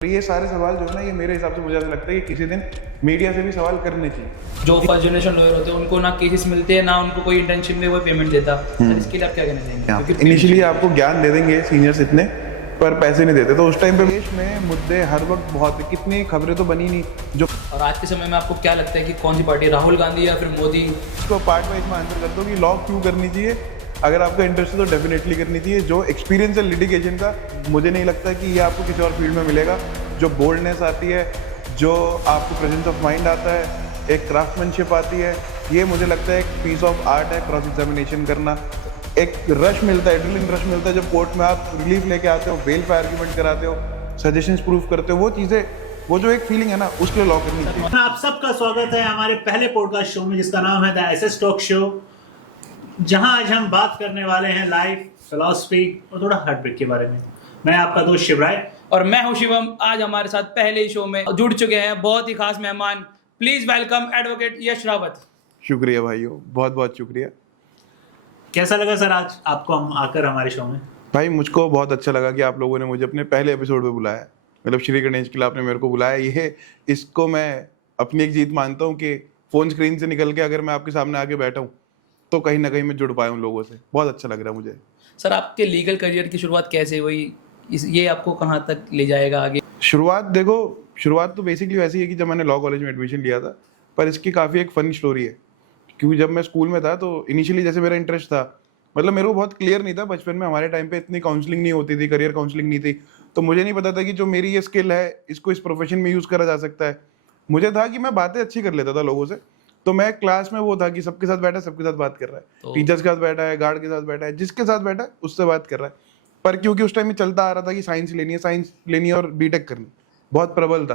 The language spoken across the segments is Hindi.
ये सारे सवाल जो है ना, ये मेरे हिसाब से मुझे ऐसा लगता है कि किसी दिन मीडिया से भी सवाल करने चाहिए। जो फर्स्ट जनरेशन लॉयर होते हैं उनको ना केसेस मिलते हैं, ना उनको कोई इंटर्नशिप में वो पेमेंट देता। सर इसके लिए आप क्या कहना चाहेंगे? क्योंकि इनिशियली आपको ज्ञान दे देंगे सीनियर्स इतने, पर पैसे नहीं देते। तो उस टाइम पे देश में मुद्दे हर वक्त बहुत, कितनी खबरें तो बनी नहीं जो। और आज के समय में आपको क्या लगता है कि कौन सी पार्टी, राहुल गांधी या फिर मोदी? इसको पार्ट वाइज में आंसर कर दो कि लॉ क्यों करनी चाहिए। अगर आपका इंटरेस्ट है तो डेफिनेटली करनी चाहिए। जो एक्सपीरियंस है लिटिगेशन का, मुझे नहीं लगता कि ये आपको किसी और फील्ड में मिलेगा। जो बोल्डनेस आती है, जो आपको प्रेजेंस ऑफ माइंड आता है, एक क्राफ्टमैनशिप आती है, ये मुझे लगता है एक पीस ऑफ आर्ट है। क्रॉस एग्जामिनेशन करना, एक रश मिलता है, एड्रेनलिन रश मिलता है जब कोर्ट में आप रिलीफ लेके आते हो, बेल पे आर्ग्यूमेंट कराते हो, सजेशंस प्रूफ करते हो, वो चीज़ें, वो जो एक फीलिंग है ना, उसके लिए लॉ करनी चाहिए। आप सबका स्वागत है हमारे पहले पॉडकास्ट शो में, जिसका नाम है द एसएस टॉक शो, जहां आज हम बात करने वाले हैं लाइफ, फिलॉसफी और थोड़ा हार्ट ब्रेक के बारे में। मैं आपका दोस्त शिवराय और मैं हूं शिवम। आज हमारे साथ पहले ही शो में जुड़ चुके हैं बहुत ही खास मेहमान। प्लीज वेलकम एडवोकेट यश रावत। शुक्रिया भाइयों, बहुत बहुत शुक्रिया। कैसा लगा सर आज आपको हम आकर हमारे शो में? भाई मुझको बहुत अच्छा लगा कि आप लोगों ने मुझे अपने पहले एपिसोड पे बुलाया। मतलब श्री गणेश के लिए आपने मेरे को बुलाया, ये इसको मैं अपनी एक जीत मानता हूँ कि फ़ोन स्क्रीन से निकल के अगर मैं आपके सामने आके बैठा हूँ तो कहीं ना कहीं मैं जुड़ पाया हूँ लोगों से। बहुत अच्छा लग रहा है मुझे। सर आपके लीगल करियर की शुरुआत कैसे हुई? ये आपको कहाँ तक ले जाएगा आगे? शुरुआत देखो, शुरुआत तो बेसिकली वैसी है कि जब मैंने लॉ कॉलेज में एडमिशन लिया था, पर इसकी काफ़ी एक फ़नी स्टोरी है। क्योंकि जब मैं स्कूल में था तो इनिशियली जैसे मेरा इंटरेस्ट था, मतलब मेरे को बहुत क्लियर नहीं था बचपन में। हमारे टाइम पे इतनी काउंसलिंग नहीं होती थी, करियर काउंसलिंग नहीं थी, तो मुझे नहीं पता था कि जो मेरी ये स्किल है इसको इस प्रोफेशन में यूज़ करा जा सकता है। मुझे था कि मैं बातें अच्छी कर लेता था लोगों से, तो मैं क्लास में वो था कि सबके साथ बैठा है, सबके साथ बात कर रहा है, टीचर्स के साथ बैठा है, गार्ड के साथ बैठा है, जिसके साथ बैठा है उससे बात कर रहा है। पर क्योंकि उस टाइम में चलता आ रहा था कि साइंस लेनी है और बीटेक करनी, बहुत प्रबल था,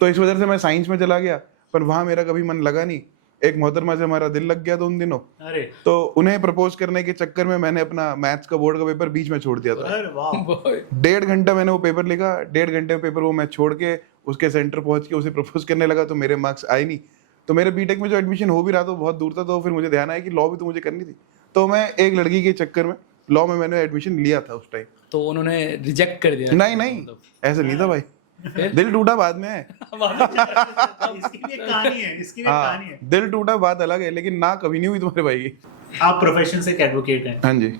तो इस वजह से मैं साइंस में चला गया। पर वहाँ मेरा कभी मन लगा नहीं। एक मोहतरमा से हमारा दिल लग गया था उन दिनों, अरे तो उन्हें प्रपोज करने के चक्कर में मैंने अपना मैथ्स का बोर्ड का पेपर बीच में छोड़ दिया था। अरे वाह 1.5 घंटा मैंने वो पेपर लिखा, 1.5 घंटे में पेपर वो मैं छोड़ के उसके सेंटर पहुंच के उसे प्रपोज करने लगा, तो मेरे मार्क्स आए नहीं। तो मेरे बीटेक में जो एडमिशन हो भी रहा था बहुत दूर था, तो फिर मुझे ध्यान आया कि लॉ भी तो मुझे करनी थी। तो मैं एक लड़की के चक्कर में लॉ में मैंने एडमिशन लिया था उस टाइम। तो उन्होंने रिजेक्ट कर दिया? नहीं, ऐसे नहीं था भाई, दिल टूटा बाद में है। इसकी भी एक कहानी है, इसकी भी एक कहानी है। दिल टूटा बात अलग है, लेकिन ना कभी नहीं हुई तुम्हारे भाई की। आप प्रोफेशन से एक एडवोकेट हैं हाँ जी।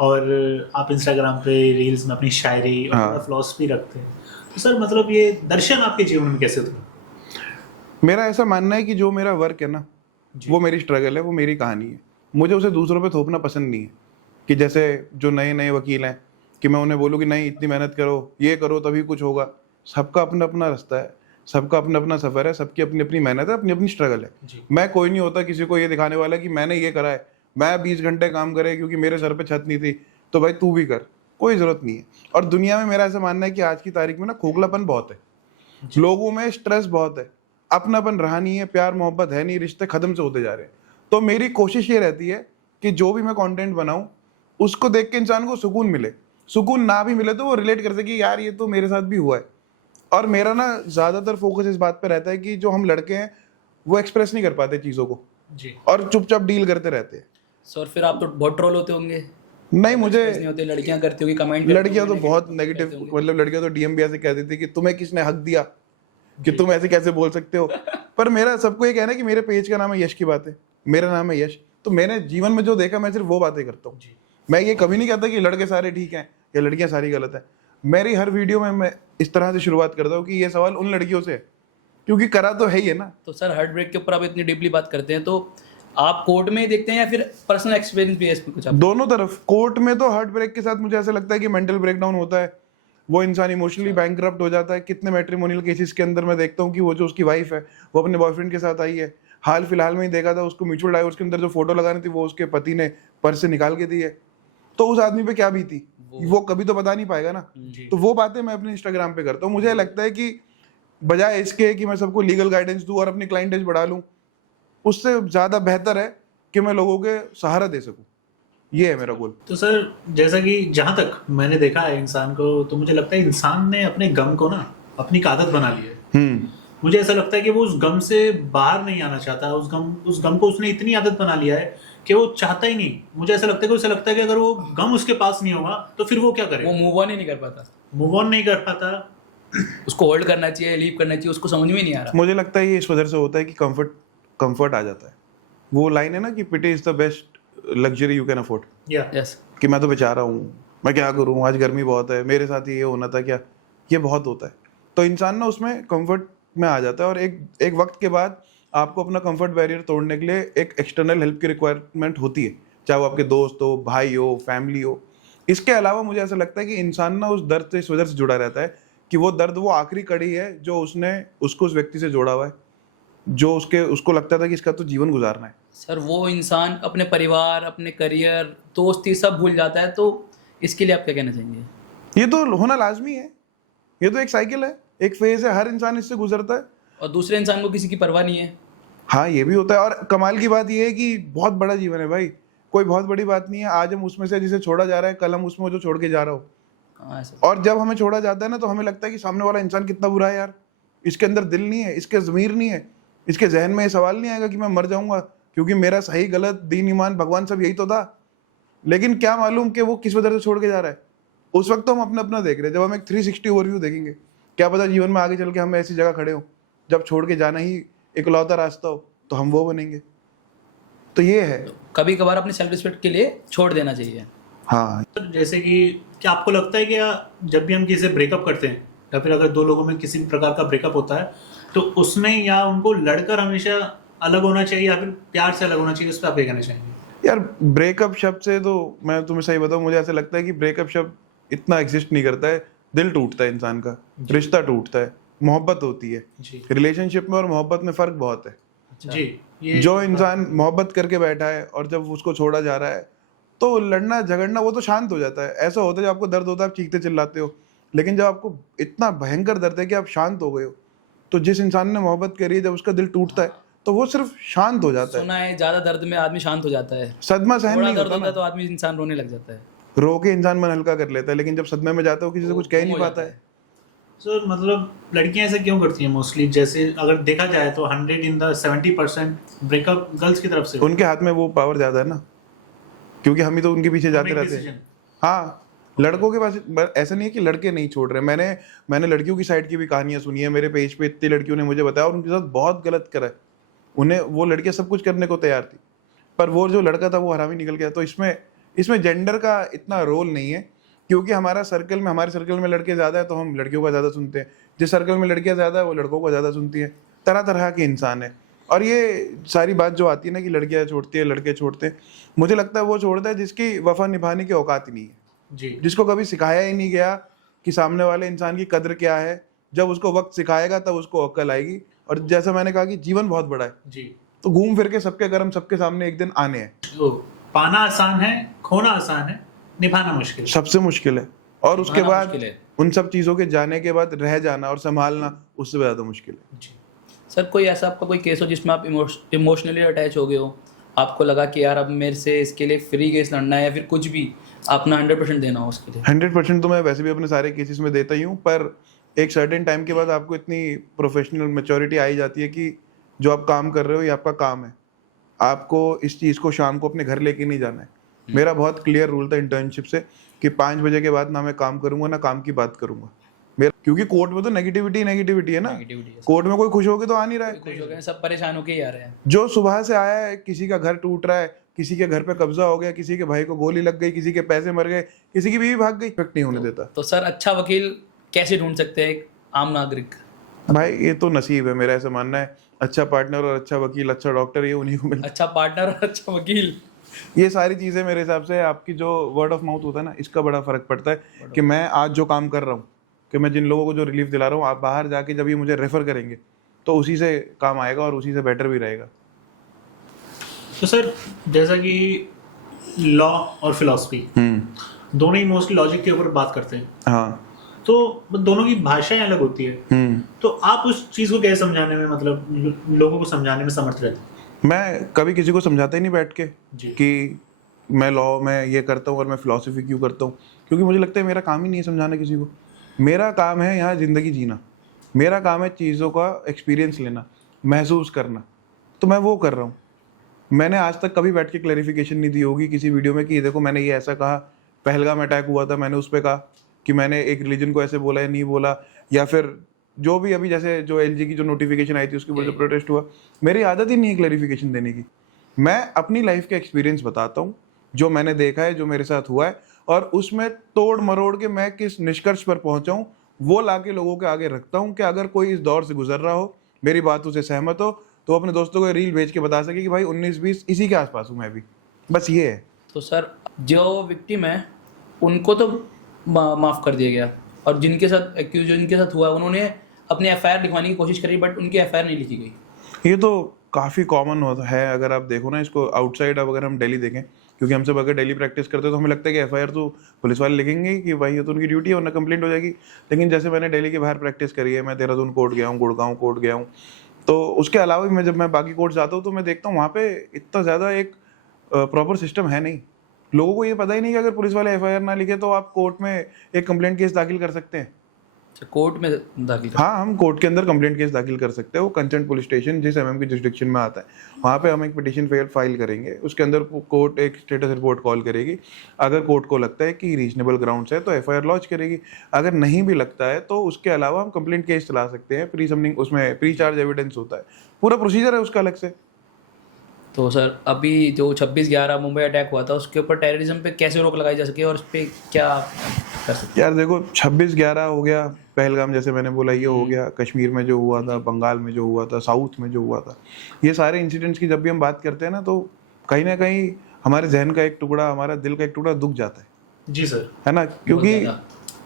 और आप इंस्टाग्राम पे रील्स में अपनी शायरी और फिलॉसफी रखते हैं, तो सर मतलब ये दर्शन आपके जीवन में कैसे हुआ? मेरा ऐसा मानना है कि जो मेरा वर्क है ना, वो मेरी स्ट्रगल है, वो मेरी कहानी है। मुझे उसे दूसरों पे थोपना पसंद नहीं है। कि जैसे जो नए नए वकील हैं कि मैं उन्हें बोलूँ कि नहीं इतनी मेहनत करो, ये करो तभी कुछ होगा। सबका अपना अपना रास्ता है, सबका अपना अपना सफ़र है, सबकी अपनी अपनी मेहनत है, अपनी अपनी स्ट्रगल है। मैं कोई नहीं होता किसी को ये दिखाने वाला कि मैंने ये करा है, मैं 20 घंटे काम करे क्योंकि मेरे सर पे छत नहीं थी, तो भाई तू भी कर, कोई ज़रूरत नहीं है। और दुनिया में मेरा ऐसा मानना है कि आज की तारीख में ना खोखलापन बहुत है, लोगों में स्ट्रेस बहुत है, अपनापन रहा नहीं है, प्यार मोहब्बत है नहीं, रिश्ते ख़त्म से होते जा रहे हैं। तो मेरी कोशिश ये रहती है कि जो भी मैं कंटेंट बनाऊं उसको देख के इंसान को सुकून मिले। सुकून ना भी मिले तो वो रिलेट कर सके, यार ये तो मेरे साथ भी हुआ है। और मेरा ना ज़्यादातर फोकस इस बात पे रहता है कि जो हम लड़के हैं वो एक्सप्रेस नहीं कर पाते चीज़ों को जी, और चुपचाप डील करते रहते हैं। सर फिर आप तो बहुत ट्रोल होते होंगे? नहीं, मुझे नहीं होते, लड़कियां करती होगी कमेंट? लड़कियां तो बहुत नेगेटिव, मतलब लड़कियां तो डीएम भी ऐसे कह देती कि तुम्हें किसने हक दिया कि तुम ऐसे कैसे बोल सकते हो। पर मेरा सबको ये कहना है कि मेरे पेज का नाम है यश की बातें, मेरा नाम है यश, तो मैंने जीवन में जो देखा मैं सिर्फ वो बातें करता हूँ। मैं ये कभी नहीं कहता कि लड़के सारे ठीक हैं या लड़कियां सारी गलत हैं। मेरी हर वीडियो में मैं इस तरह से शुरुआत करता हूँ कि ये सवाल उन लड़कियों से है, क्योंकि करा तो है ही है ना। तो सर हार्ट ब्रेक के ऊपर आप इतनी डीपली बात करते हैं, तो आप कोर्ट में ही देखते हैं या फिर पर्सनल एक्सपीरियंस भी है इसमें कुछ? दोनों तरफ। कोर्ट में तो हार्ट ब्रेक के साथ मुझे ऐसा लगता है कि मेंटल ब्रेकडाउन होता है, वो इंसान इमोशनली बैंकरप्ट हो जाता है। कितने मैट्रिमोनियल केसेस के अंदर मैं देखता हूँ कि वो जो उसकी वाइफ है वो अपने बॉयफ्रेंड के साथ आई है, हाल फिलहाल में ही देखा था उसको म्यूचुअल डाइवोर्स के अंदर जो फोटो लगानी थी वो उसके पति ने पर्स से निकाल के दी है। तो उस आदमी पे क्या बीती वो कभी तो बता नहीं पाएगा ना। तो वो बातें मैं अपने इंस्टाग्राम पे करता हूँ। मुझे लगता है कि बजाय इसके कि मैं सबको लीगल गाइडेंस दूं और अपनी क्लाइंटेज बढ़ा लूं, उससे ज़्यादा बेहतर है कि मैं लोगों के सहारा दे सकूं। ये है मेरा गोल। तो सर जैसा कि जहाँ तक मैंने देखा है इंसान को, तो मुझे लगता है इंसान ने अपने गम को ना अपनी आदत बना ली है। मुझे ऐसा लगता है कि वो उस गम से बाहर नहीं आना चाहता। उस गम को उसने इतनी आदत बना लिया है कि वो चाहता ही नहीं। मुझे ऐसा लगता है कि उसे लगता है कि अगर वो गम उसके पास नहीं होगा तो फिर वो क्या करे, वो मूव ऑन ही नहीं कर पाता। मूव ऑन नहीं कर पाता। उसको होल्ड करना चाहिए, लीव करना चाहिए, उसको समझ में नहीं आ रहा। मुझे लगता है ये इस वजह से होता है कि कंफर्ट आ जाता है। वो लाइन है ना कि pity is the best luxury you can afford, या यस, कि मैं तो बेचारा हूँ, मैं क्या करूँ, आज गर्मी बहुत है, मेरे साथ ये होना था क्या, ये बहुत होता है। तो इंसान ना उसमें कंफर्ट में आ जाता है, और एक वक्त के बाद आपको अपना कंफर्ट बैरियर तोड़ने के लिए एक एक्सटर्नल हेल्प की रिक्वायरमेंट होती है, चाहे वो आपके दोस्त हो, भाई हो, फैमिली हो। इसके अलावा मुझे ऐसा लगता है कि इंसान ना उस दर्द से इस वजह से जुड़ा रहता है कि वो दर्द वो आखिरी कड़ी है जो उसको उस व्यक्ति से जोड़ा हुआ है, जो उसको लगता था कि इसका तो जीवन गुजारना है। सर वो इंसान अपने परिवार, अपने करियर, दोस्ती सब भूल जाता है, तो इसके लिए आप क्या कहना चाहेंगे? ये तो होना लाजमी है, ये तो एक साइकिल है, एक फेज है, हर इंसान इससे गुजरता है। और दूसरे इंसान को किसी की परवाह नहीं है। हाँ, ये भी होता है। और कमाल की बात ये है कि बहुत बड़ा जीवन है भाई, कोई बहुत बड़ी बात नहीं है। आज हम उसमें से जिसे छोड़ा जा रहा है, कल हम उसमें जो छोड़ के जा रहा हो। हाँ सर, और जब हमें छोड़ा जाता है ना, तो हमें लगता है कि सामने वाला इंसान कितना बुरा है यार, इसके अंदर दिल नहीं है, इसके ज़मीर नहीं है, इसके जहन में ये सवाल नहीं आएगा कि मैं मर जाऊंगा, क्योंकि मेरा सही गलत, दीन ईमान, भगवान सब यही तो था। लेकिन क्या मालूम कि वो किस वजह से छोड़ के जा रहा है। उस वक्त तो हम अपना अपना देख रहे हैं। जब हम एक 360 ओवरव्यू देखेंगे, क्या पता जीवन में आगे चल के हम ऐसी जगह खड़े हो जब छोड़ के जाना ही इकलौता रास्ता हो, तो हम वो बनेंगे। तो ये है, कभी कभार अपने सेल्फ रिस्पेक्ट के लिए छोड़ देना चाहिए। हाँ। जैसे कि क्या आपको लगता है कि जब भी हम किसी से ब्रेकअप करते हैं, या फिर अगर दो लोगों में किसी प्रकार का ब्रेकअप होता है, तो उसमें या उनको लड़कर हमेशा अलग होना चाहिए या फिर प्यार से अलग होना चाहिए, उस पर आप क्या कहना चाहेंगे? यार ब्रेकअप शब्द से तो मैं तुम्हें सही बताऊं, मुझे ऐसा लगता है कि ब्रेकअप शब्द इतना एग्जिस्ट नहीं करता है। दिल टूटता है इंसान का, रिश्ता टूटता है, मोहब्बत होती है। जी रिलेशनशिप में और मोहब्बत में फ़र्क बहुत है। जी, ये जो इंसान मोहब्बत करके बैठा है और जब उसको छोड़ा जा रहा है, तो लड़ना झगड़ना वो तो शांत हो जाता है। ऐसा होता है जब आपको दर्द होता है आप चीखते चिल्लाते हो, लेकिन जब आपको इतना भयंकर दर्द है कि आप शांत हो गए हो, तो जिस इंसान ने मोहब्बत करी है, जब उसका दिल टूटता है तो वो सिर्फ शांत हो जाता है। सुना है ज्यादा दर्द में आदमी शांत हो जाता है, सदमा सहन थोड़ा नहीं दर्द होता होता है ना, तो आदमी इंसान रोने लग जाता है, रो के इंसान मन हल्का कर लेता है, लेकिन जब सदमे में जाता है वो किसी से कुछ कह ही नहीं गुम हो पाता जाता है। सर मतलब लड़कियां ऐसा क्यों करती हैं मोस्टली? जैसे अगर देखा जाए तो 100 इन द 70% ब्रेकअप गर्ल्स की तरफ से उनके हाथ में वो पावर ज्यादा है ना, क्योंकि हम ही तो उनके पीछे जाते रहते हैं। हाँ, लड़कों के पास ऐसा नहीं है कि लड़के नहीं छोड़ रहे। मैंने लड़कियों की साइड की भी कहानियां सुनी है। मेरे पेज पे इतनी लड़कियों ने मुझे बताया और उनके साथ बहुत गलत करा है। उन्हें वो लड़कियां सब कुछ करने को तैयार थी, पर वो जो लड़का था वो हरामी निकल गया। तो इसमें जेंडर का इतना रोल नहीं है, क्योंकि हमारे सर्कल में लड़के ज़्यादा है तो हम लड़कियों का ज़्यादा सुनते हैं, जिस सर्कल में लड़कियां ज़्यादा है वो लड़कों का ज़्यादा सुनती है। तरह तरह के इंसान है। और ये सारी बात जो आती है ना कि लड़कियां छोड़ती है, लड़के छोड़ते हैं, मुझे लगता है वो छोड़ता है जिसकी वफा निभाने की औकात ही नहीं है, जी जिसको कभी सिखाया ही नहीं गया कि सामने वाले इंसान की कद्र क्या है। जब उसको वक्त सिखाएगा तब उसको अक्ल आएगी। और जैसा मैंने कहा कि जीवन बहुत बड़ा है, जी। तो घूम फिर के सबके कर्म सबके सामने एक दिन आने हैं। तो पाना आसान है, खोना आसान है, निभाना मुश्किल है। सबसे मुश्किल है। और उसके निभाना बाद मुश्किल है। उन सब चीज़ों के जाने के बाद रह जाना और संभालना उससे ज़्यादा मुश्किल है। जी सर कोई ऐसा आपका कोई केस हो जिसमें आप इमोशनली अटैच हो गए हो, आपको लगा कि यार अब मेरे से इसके लिए फ्री केस लड़ना है या फिर कुछ भी अपना 100% देना हो उसके लिए? 100% तो मैं वैसे भी अपने सारे केसेस में देता ही हूँ, पर एक सर्टेन टाइम के बाद आपको इतनी प्रोफेशनल मैच्योरिटी आई जाती है कि जो आप काम कर रहे हो ये आपका काम है। आपको इस चीज़ को शाम को अपने घर लेके नहीं जाना है। मेरा बहुत क्लियर रूल था इंटर्नशिप से कि 5 बजे के बाद ना मैं काम करूंगा ना काम की बात करूंगा। मेरा क्योंकि कोर्ट में तो नेगेटिविटी है ना, नेगेटिविटी है, कोर्ट में कोई खुश होके तो आ नहीं रहा है। कुछ हो गए, सब परेशान होके ही आ रहे हैं। जो सुबह से आया है, किसी का घर टूट रहा है, किसी के घर पे कब्जा हो गया, किसी के भाई को गोली लग गई, किसी के पैसे मर गए, किसी की बीवी भाग गई, इफेक्ट नहीं होने देता। तो सर अच्छा वकील कैसे ढूंढ सकते हैं एक आम नागरिक? भाई ये तो नसीब है, मेरा ऐसा मानना है। अच्छा पार्टनर और अच्छा वकील, अच्छा डॉक्टर, ये उन्हीं को मिलता अच्छा पार्टनर और अच्छा वकील, है। ये सारी चीज़ें मेरे हिसाब से आपकी जो वर्ड ऑफ माउथ होता है ना, इसका बड़ा फर्क पड़ता है कि मैं आज जो काम कर रहा हूँ, कि मैं जिन लोगों को जो रिलीफ दिला रहा हूँ, आप बाहर जाके जब ये मुझे रेफर करेंगे तो उसी से काम आएगा और उसी से बेटर भी रहेगा। तो सर जैसा कि लॉ और फिलॉसफी दोनों ही मोस्टली लॉजिक के ऊपर बात करते हैं, हाँ। तो दोनों की भाषाएं अलग होती है, तो आप उस चीज़ को कैसे समझाने में, मतलब लोगों को समझाने में समर्थ रहते हैं? मैं कभी किसी को समझाता ही नहीं बैठ के जी। कि मैं लॉ में ये करता हूँ और मैं फिलॉसफी क्यों करता हूँ, क्योंकि मुझे लगता है मेरा काम ही नहीं है समझाना किसी को। मेरा काम है यहाँ ज़िंदगी जीना, मेरा काम है चीज़ों का एक्सपीरियंस लेना, महसूस करना, तो मैं वो कर रहा हूँ। मैंने आज तक कभी बैठ के क्लैरिफिकेशन नहीं दी होगी किसी वीडियो में कि देखो मैंने ये ऐसा कहा, पहलगाम अटैक हुआ था मैंने उस पर कहा कि मैंने एक रिलीजन को ऐसे बोला या नहीं बोला, या फिर जो भी अभी जैसे जो LG की जो नोटिफिकेशन आई थी उसके ऊपर जो प्रोटेस्ट हुआ, मेरी आदत ही नहीं है क्लैरिफिकेशन देने की। मैं अपनी लाइफ का एक्सपीरियंस बताता हूँ, जो मैंने देखा है, जो मेरे साथ हुआ है, और उसमें तोड़ मरोड़ के मैं किस निष्कर्ष पर पहुंचा हूँ वो लाके लोगों के आगे रखता हूँ कि अगर कोई इस दौर से गुजर रहा हो, मेरी बातों से सहमत हो, तो अपने दोस्तों को रील भेज के बता सके कि भाई 19-20 इसी के आसपास हूँ मैं भी। बस ये है। तो सर जो विक्टिम है उनको तो माफ़ कर दिया गया, और जिनके साथ एक्यूज जो जिनके साथ हुआ उन्होंने अपनी FIR लिखवाने की कोशिश करी, बट उनकी FIR नहीं लिखी गई। ये तो काफ़ी कॉमन होता है, अगर आप देखो ना इसको आउटसाइड। अब अगर हम दिल्ली देखें, क्योंकि हम सब अगर डेली प्रैक्टिस करते हैं तो हमें लगता है कि FIR तो पुलिस वाले लिखेंगे कि भाई ये तो उनकी ड्यूटी है, वरना कंप्लेंट हो जाएगी। लेकिन जैसे मैंने दिल्ली के बाहर प्रैक्टिस करी है, मैं देहरादून कोर्ट गया हूँ, गुड़गांव कोर्ट गया हूँ, तो उसके अलावा भी मैं जब मैं बाकी कोर्ट जाता हूँ तो मैं देखता हूँ वहाँ पे इतना ज़्यादा एक प्रॉपर सिस्टम है नहीं। लोगों को ये पता ही नहीं कि अगर पुलिस वाले FIR ना लिखे तो आप कोर्ट में एक कंप्लेंट केस दाखिल कर सकते हैं। कोर्ट में दाखिल हाँ, हम कोर्ट के अंदर कंप्लेंट केस दाखिल कर सकते हैं। वो कंसर्न पुलिस स्टेशन जिस MM की जुरिस्डिक्शन में आता है, वहाँ पे हम एक पिटीशन फाइल करेंगे। उसके अंदर कोर्ट एक स्टेटस रिपोर्ट कॉल करेगी। अगर कोर्ट को लगता है कि रीजनेबल ग्राउंड्स है तो FIR लॉन्च करेगी। अगर नहीं भी लगता है तो उसके अलावा हम कंप्लेंट केस चला सकते हैं। प्री समनिंग, उसमें प्री चार्ज एविडेंस होता है, पूरा प्रोसीजर है उसका अलग से। तो सर अभी जो 26/11 मुंबई अटैक हुआ था उसके ऊपर टेररिज्म पे कैसे रोक लगाई जा सके और उस पर क्या कर सकते यार देखो, 26/11 हो गया, पहलगाम जैसे मैंने बोला ये हो गया, कश्मीर में जो हुआ था, बंगाल में जो हुआ था, साउथ में जो हुआ था, ये सारे इंसिडेंट्स की जब भी हम बात करते हैं ना, तो कहीं ना कहीं हमारे जहन का एक टुकड़ा, हमारा दिल का एक टुकड़ा दुख जाता है। जी सर। है ना, क्योंकि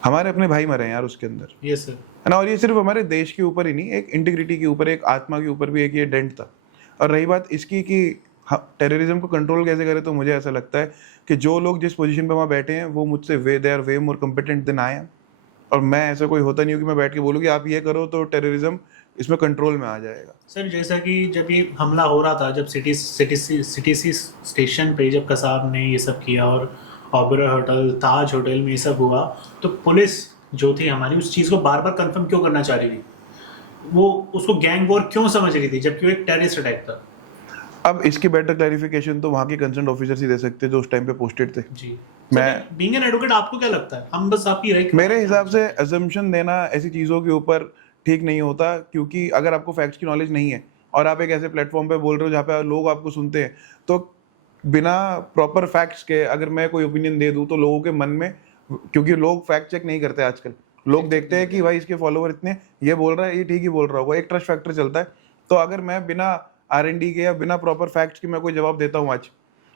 हमारे अपने भाई मरे हैं यार उसके अंदर। ये सर है ना, और ये सिर्फ हमारे देश के ऊपर ही नहीं, एक इंटीग्रिटी के ऊपर, एक आत्मा के ऊपर भी एक ये डेंट था। और रही बात इसकी कि टेररिज्म को कंट्रोल कैसे करें, तो मुझे ऐसा लगता है कि जो लोग जिस पोजीशन पे वहाँ बैठे हैं वो मुझसे they are way more competent than I am. और मैं ऐसा कोई होता नहीं हूँ कि मैं बैठ के बोलूँ कि आप ये करो तो टेररिज्म इसमें कंट्रोल में आ जाएगा। सर, जैसा कि जब ये हमला हो रहा था, जब सिटी स्टेशन पे जब कसाब ने ये सब किया और ओबेरॉय होटल, ताज होटल में ये सब हुआ, तो पुलिस जो थी हमारी उस चीज़ को बार बार कंफर्म क्यों करना चाह रही थी? वो उसको गैंग वॉर क्यों समझ रही थी जबकि वो एक टेररिस्ट अटैक था? अब इसकी बेटर क्लैरिफिकेशन तो वहाँ के कंसर्न ऑफिसर्स ही दे सकते हैं जो उस टाइम पे पोस्टेड थे। जी। मैं बीइंग एन एडवोकेट आपको क्या लगता है? हम बस आपकी राय मेरे हिसाब से अजम्पशन देना ऐसी चीज़ों के ऊपर ठीक नहीं होता, क्योंकि अगर आपको फैक्ट्स की नॉलेज नहीं है और आप एक ऐसे प्लेटफॉर्म पे बोल रहे हो जहाँ पे लोग आपको सुनते हैं, तो बिना प्रॉपर फैक्ट्स के अगर मैं कोई ओपिनियन दे दूँ तो लोगों के मन में, क्योंकि लोग फैक्ट चेक नहीं करते आजकल, लोग देखते हैं कि भाई इसके फॉलोवर इतने, ये बोल रहा है, ये ठीक ही बोल रहा होगा, एक ट्रस्ट फैक्टर चलता है। तो अगर मैं बिना R&D के या बिना प्रॉपर फैक्ट्स के मैं कोई जवाब देता हूँ आज,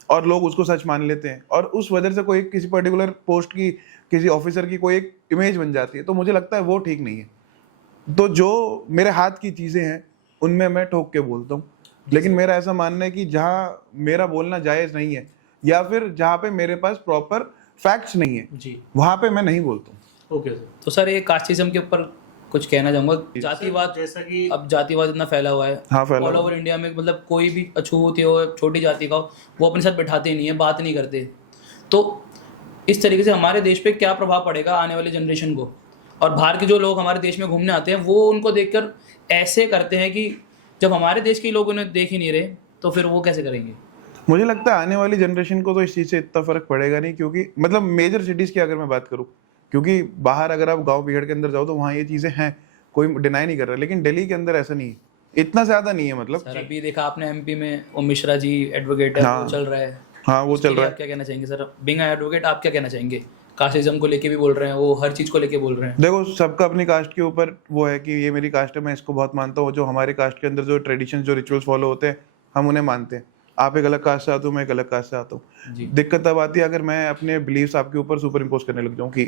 और लोग उसको सच मान लेते हैं, और उस वजह से कोई किसी पर्टिकुलर पोस्ट की, किसी ऑफिसर की कोई एक इमेज बन जाती है, तो मुझे लगता है वो ठीक नहीं है। तो जो मेरे हाथ की चीज़ें हैं उनमें मैं ठोक के बोलता हूँ, लेकिन मेरा ऐसा मानना है कि जहाँ मेरा बोलना जायज़ नहीं है या फिर जहाँ पे मेरे पास प्रॉपर फैक्ट्स नहीं है जी, वहाँ पे मैं नहीं बोलता हूँ। Okay sir. तो सर ये कास्टिज्म के ऊपर कुछ कहना चाहूँगा। जातिवाद, जैसा कि अब जातिवाद इतना फैला हुआ है हाँ, फैला ऑल हुआ ओवर इंडिया में, मतलब कोई भी अछूत हो, छोटी जाति का हो, वो अपने साथ बैठाते नहीं है, बात नहीं करते। तो इस तरीके से हमारे देश पे क्या प्रभाव पड़ेगा आने वाली जनरेशन को? और बाहर के जो लोग हमारे देश में घूमने आते हैं वो उनको देखकर ऐसे करते हैं कि जब हमारे देश के लोग उन्हें देख ही नहीं रहे तो फिर वो कैसे करेंगे? मुझे लगता है आने वाली जनरेशन को तो इस चीज़ से इतना फर्क पड़ेगा नहीं, क्योंकि मतलब मेजर सिटीज़ की अगर मैं बात करूँ, क्योंकि बाहर अगर आप गांव बिगड़ के अंदर जाओ तो वहाँ ये चीज़ें हैं, कोई डिनाई नहीं कर रहा, लेकिन दिल्ली के अंदर ऐसा नहीं है, इतना ज़्यादा नहीं है। मतलब सर अभी देखा आपने MP में वो मिश्रा जी एडवोकेट है, हाँ, वो चल रहा है। हाँ वो चल रहा है। आप क्या कहना चाहेंगे सर, बीइंग एडवोकेट आप क्या कहना चाहेंगे? कास्टिज्म को लेके भी बोल रहे हैं, वो हर चीज़ को लेके बोल रहे हैं। देखो, सबका अपनी कास्ट के ऊपर वो है कि ये मेरी कास्ट है, मैं इसको बहुत मानता हूँ। जो हमारे कास्ट के अंदर जो ट्रेडिशंस, जो रिचुअल्स फॉलो होते हैं, हम उन्हें मानते हैं। आप एक अलग कास्ट से आते हो, मैं एक अलग कास्ट से आता हूँ। दिक्कत तब आती है अगर मैं अपने बिलीव्स आपके ऊपर सुपर इम्पोज करने लग जाऊँ, कि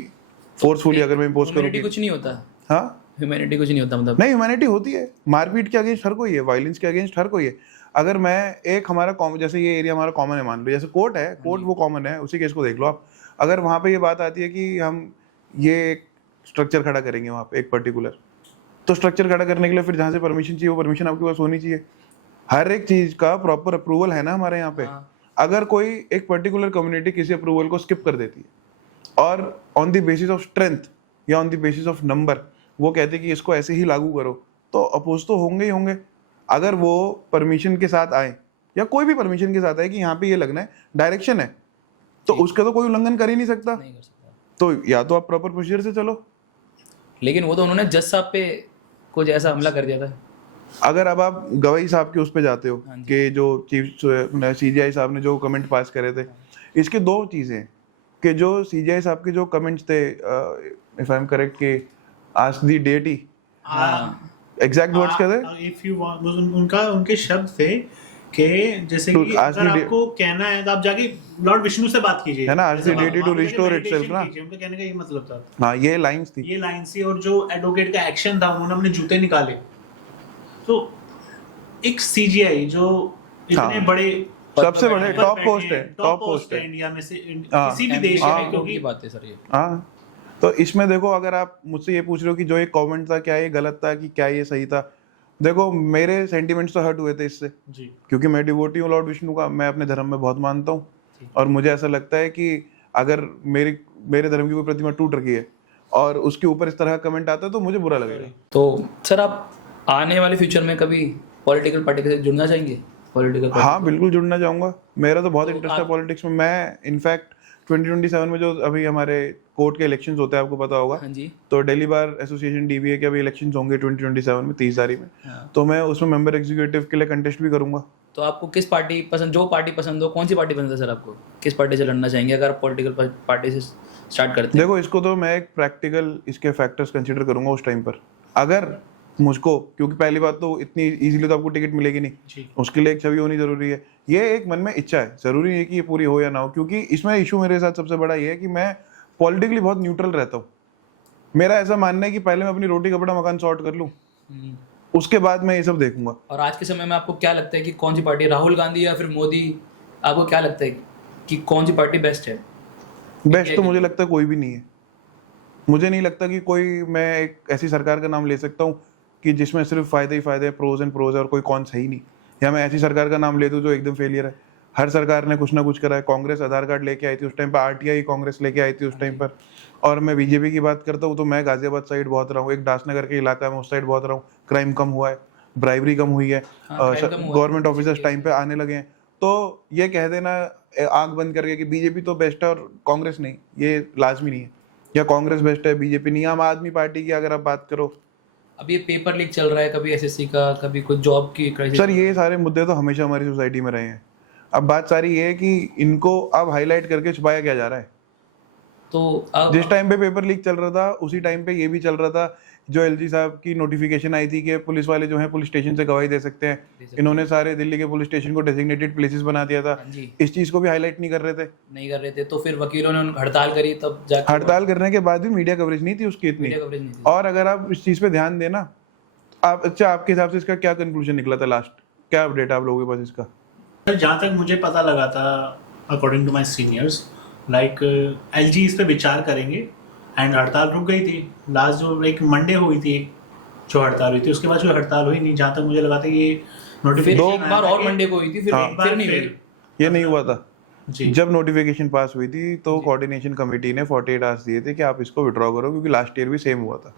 फोर्सफुली अगर मैं इम्पोज करूँ। ह्यूमैनिटी कुछ नहीं होता। हाँ, ह्यूमैनिटी कुछ नहीं होता, मतलब नहीं, ह्यूमैनिटी होती है। मारपीट के अगेंस्ट हर कोई है, वायलेंस के अगेंस्ट हर कोई है। अगर मैं एक हमारा कॉमन, जैसे ये एरिया हमारा कॉमन है, मान लो जैसे कोर्ट है, कोर्ट वो कॉमन है, उसी केस को देख लो आप। अगर वहाँ पे ये बात आती है कि हम ये एक स्ट्रक्चर खड़ा करेंगे वहाँ पे एक पर्टिकुलर, तो स्ट्रक्चर खड़ा करने के लिए फिर जहाँ से परमिशन चाहिए वो परमिशन आपके पास होनी चाहिए। हर एक चीज़ का प्रॉपर अप्रूवल है ना हमारे यहाँ पे। अगर कोई एक पर्टिकुलर कम्युनिटी किसी अप्रूवल को स्किप कर देती है और on the basis of strength या on the basis of number वो कहते हैं कि इसको ऐसे ही लागू करो, तो अपोज तो होंगे ही होंगे। अगर वो परमिशन के साथ आए या कोई भी परमिशन के साथ आए कि यहाँ पे ये लगना है, डायरेक्शन है, तो उसका तो कोई उल्लंघन कर ही नहीं सकता। नहीं कर सकता। तो या तो आप प्रॉपर प्रोसीजर से चलो। लेकिन वो तो उन्होंने जज साहब पे कुछ ऐसा हमला कर दिया था। अगर अब आप गवाही साहब के उस पे जाते हो कि जो चीफ सीजीआई साहब ने जो कमेंट पास करे थे, इसके दो चीज़ें हैं कि जो सीजीआई साहब के जो कमेंट्स थे, इफ आई एम करेक्ट, कि ask the deity, exact words क्या थे? इफ यू वांट, उनका उनके शब्द थे कि जैसे To कि ask अगर the आपको कहना है तो आप जाके लॉर्ड विष्णु से बात कीजिए, है ना, ask the जैसे deity to वहाँ पे restore जाके itself meditation ना। कीजिए, उनका कहने का ये मतलब था। हाँ, ये लाइंस थी। ये लाइन सी, और जो एडवोकेट का एक्शन था, उन्होंने अपने जूते निकाले। तो एक सीजीआई जो इतने हाँ। बड़े सबसे बड़े पद टॉप पे पोस्ट बैठे है, हैं, टॉप टॉप पोस्ट है इंडिया में से, हाँ। किसी भी एमपी देश के में, लोगों क्योंकि की बात है सर ये। हाँ। तो इसमें देखो, अगर आप मुझसे ये पूछ रहे हो कि जो एक कमेंट था क्या ये गलत था कि क्या ये सही था, देखो मेरे सेंटिमेंट्स तो हर्ट हुए थे इससे, जी क्योंकि मैं डिवोटी हूँ लॉर्ड विष्णु का, मैं अपने धर्म में बहुत मानता हूँ, और मुझे ऐसा लगता है कि अगर मेरे धर्म की कोई प्रतिमा टूट रखी है और उसके ऊपर इस तरह का कमेंट आता है तो मुझे बुरा लगेगा। तो सर आप आने वाले फ्यूचर में कभी पॉलिटिकल पार्टी के साथ जुड़ना चाहेंगे? पॉलिटिकल हाँ, बिल्कुल जुड़ना चाहूँगा, मेरा तो बहुत तो इंटरेस्ट है आप- पॉलिटिक्स में। मैं इनफैक्ट 2027 में जो अभी हमारे कोर्ट के इलेक्शंस होते हैं, आपको पता होगा, हाँ जी। तो दिल्ली बार एसोसिएशन डीबीए के अभी इलेक्शंस होंगे 2027 में 30 तारीख में, हाँ। तो मैं उसमें मेंबर एग्जीक्यूटिव के लिए कंटेस्ट भी करूंगा। तो आपको किस पार्टी पसंद, जो पार्टी पसंद हो, कौन सी पार्टी पसंद है सर आपको? किस पार्टी से लड़ना चाहेंगे अगर आप पॉलिटिकल पार्टी से स्टार्ट करते हैं? देखो, इसको तो मैं एक प्रैक्टिकल इसके फैक्टर्स कंसीडर करूंगा उस टाइम पर। अगर मुझको, क्योंकि पहली बात तो इतनी इजीली तो आपको टिकट मिलेगी नहीं, जी उसके लिए एक छवि होनी जरूरी है। ये एक मन में इच्छा है, जरूरी नहीं है कि ये पूरी हो या ना हो, क्योंकि इसमें इशू मेरे साथ सबसे बड़ा ये है कि मैं पॉलिटिकली बहुत न्यूट्रल रहता हूँ। मेरा ऐसा मानना है कि पहले मैं अपनी रोटी कपड़ा मकान सॉर्ट कर लूँ, उसके बाद मैं ये सब देखूंगा। और आज के समय में आपको क्या लगता है कि कौन सी पार्टी, राहुल गांधी या फिर मोदी, आपको क्या लगता है कि कौन सी पार्टी बेस्ट है? बेस्ट तो मुझे लगता है कोई भी नहीं है। मुझे नहीं लगता कि कोई, मैं एक ऐसी सरकार का नाम ले सकता हूँ कि जिसमें सिर्फ फायदे ही फायदे, प्रोज एंड प्रोज है और कोई कौन सही नहीं, या मैं ऐसी सरकार का नाम ले दूँ जो एकदम फेलियर है। हर सरकार ने कुछ ना कुछ करा है। कांग्रेस आधार कार्ड लेके आई थी उस टाइम पर, आरटीआई कांग्रेस लेके आई थी उस टाइम पर। और मैं बीजेपी की बात करता हूँ तो मैं गाजियाबाद साइड बहुत रहा हूँ, एक दासनगर के इलाका में उस साइड बहुत रहा हूँ। क्राइम कम हुआ है, ब्राइबरी कम हुई है, गवर्नमेंट ऑफिसर्स टाइम पे आने लगे हैं। तो ये कह देना आंख बंद करके कि बीजेपी तो बेस्ट है और कांग्रेस नहीं, ये लाजमी नहीं है, या कांग्रेस बेस्ट है बीजेपी नहीं। आम आदमी पार्टी की अगर आप बात करो, अब ये पेपर लीक चल रहा है, कभी एसएससी का, कभी कुछ जॉब की क्राइसिस। सर ये सारे मुद्दे तो हमेशा हमारी सोसाइटी में रहे हैं। अब बात सारी ये है कि इनको अब हाईलाइट करके छुपाया क्या जा रहा है। तो अब जिस टाइम पे पेपर लीक चल रहा था उसी टाइम पे ये भी चल रहा था, जो एलजी साहब की नोटिफिकेशन आई थी कि पुलिस वाले जो हैं पुलिस स्टेशन से गवाही दे सकते हैं, इन्होंने सारे दिल्ली के पुलिस स्टेशन को डेजिग्नेटेड प्लेसेस बना दिया था। हाँ जी, इस चीज को भी हाईलाइट नहीं कर रहे थे। नहीं कर रहे थे, तो फिर वकीलों ने हड़ताल करी, तब जाके हड़ताल करने के बाद भी मीडिया कवरेज नहीं थी उसकी इतनी। मीडिया कवरेज नहीं थी। और अगर आप इस चीज पे ध्यान देना, आप अच्छा, आपके हिसाब से इसका क्या कंक्लूजन निकला था लास्ट, क्या अपडेट आप लोगों के पास इसका? जहाँ तक मुझे पता लगा था, according to my seniors, like LG इस पे विचार करेंगे, एंड हड़ताल रुक गई थी। लास्ट जो एक मंडे हुई थी, जो हड़ताल हुई थी, उसके बाद जो हड़ताल हुई नहीं, जहाँ तक मुझे लगा था ये फिर नोटिफिकेशन एक बार और मंडे को हुई थी, फिर नहीं हुई। ये नहीं हुआ था। जी जब नोटिफिकेशन पास हुई थी तो कोऑर्डिनेशन कमेटी ने 48 आवर्स दिए थे कि आप इसको विड्रॉ करो, क्योंकि लास्ट ईयर भी सेम हुआ था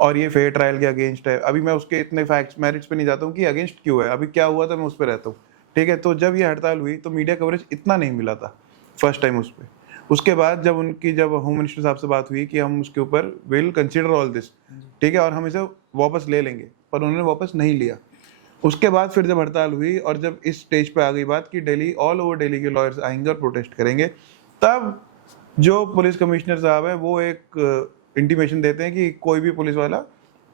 और ये फेयर ट्रायल के अगेंस्ट है। अभी मैं उसके इतने फैक्ट्स मेरिट्स पे नहीं जाता हूँ कि अगेंस्ट क्यों है, अभी क्या हुआ था मैं उस पर रहता हूँ, ठीक है। तो जब ये हड़ताल हुई तो मीडिया कवरेज इतना नहीं मिला था फर्स्ट टाइम उस पर। उसके बाद जब होम मिनिस्टर साहब से बात हुई कि हम उसके ऊपर विल कंसिडर ऑल दिस, ठीक है, और हम इसे वापस ले लेंगे, पर उन्होंने वापस नहीं लिया। उसके बाद फिर जब हड़ताल हुई और जब इस स्टेज पे आ गई बात कि दिल्ली, ऑल ओवर दिल्ली के लॉयर्स आएंगे और प्रोटेस्ट करेंगे, तब जो पुलिस कमिश्नर साहब है वो एक इंटीमेशन देते हैं कि कोई भी पुलिस वाला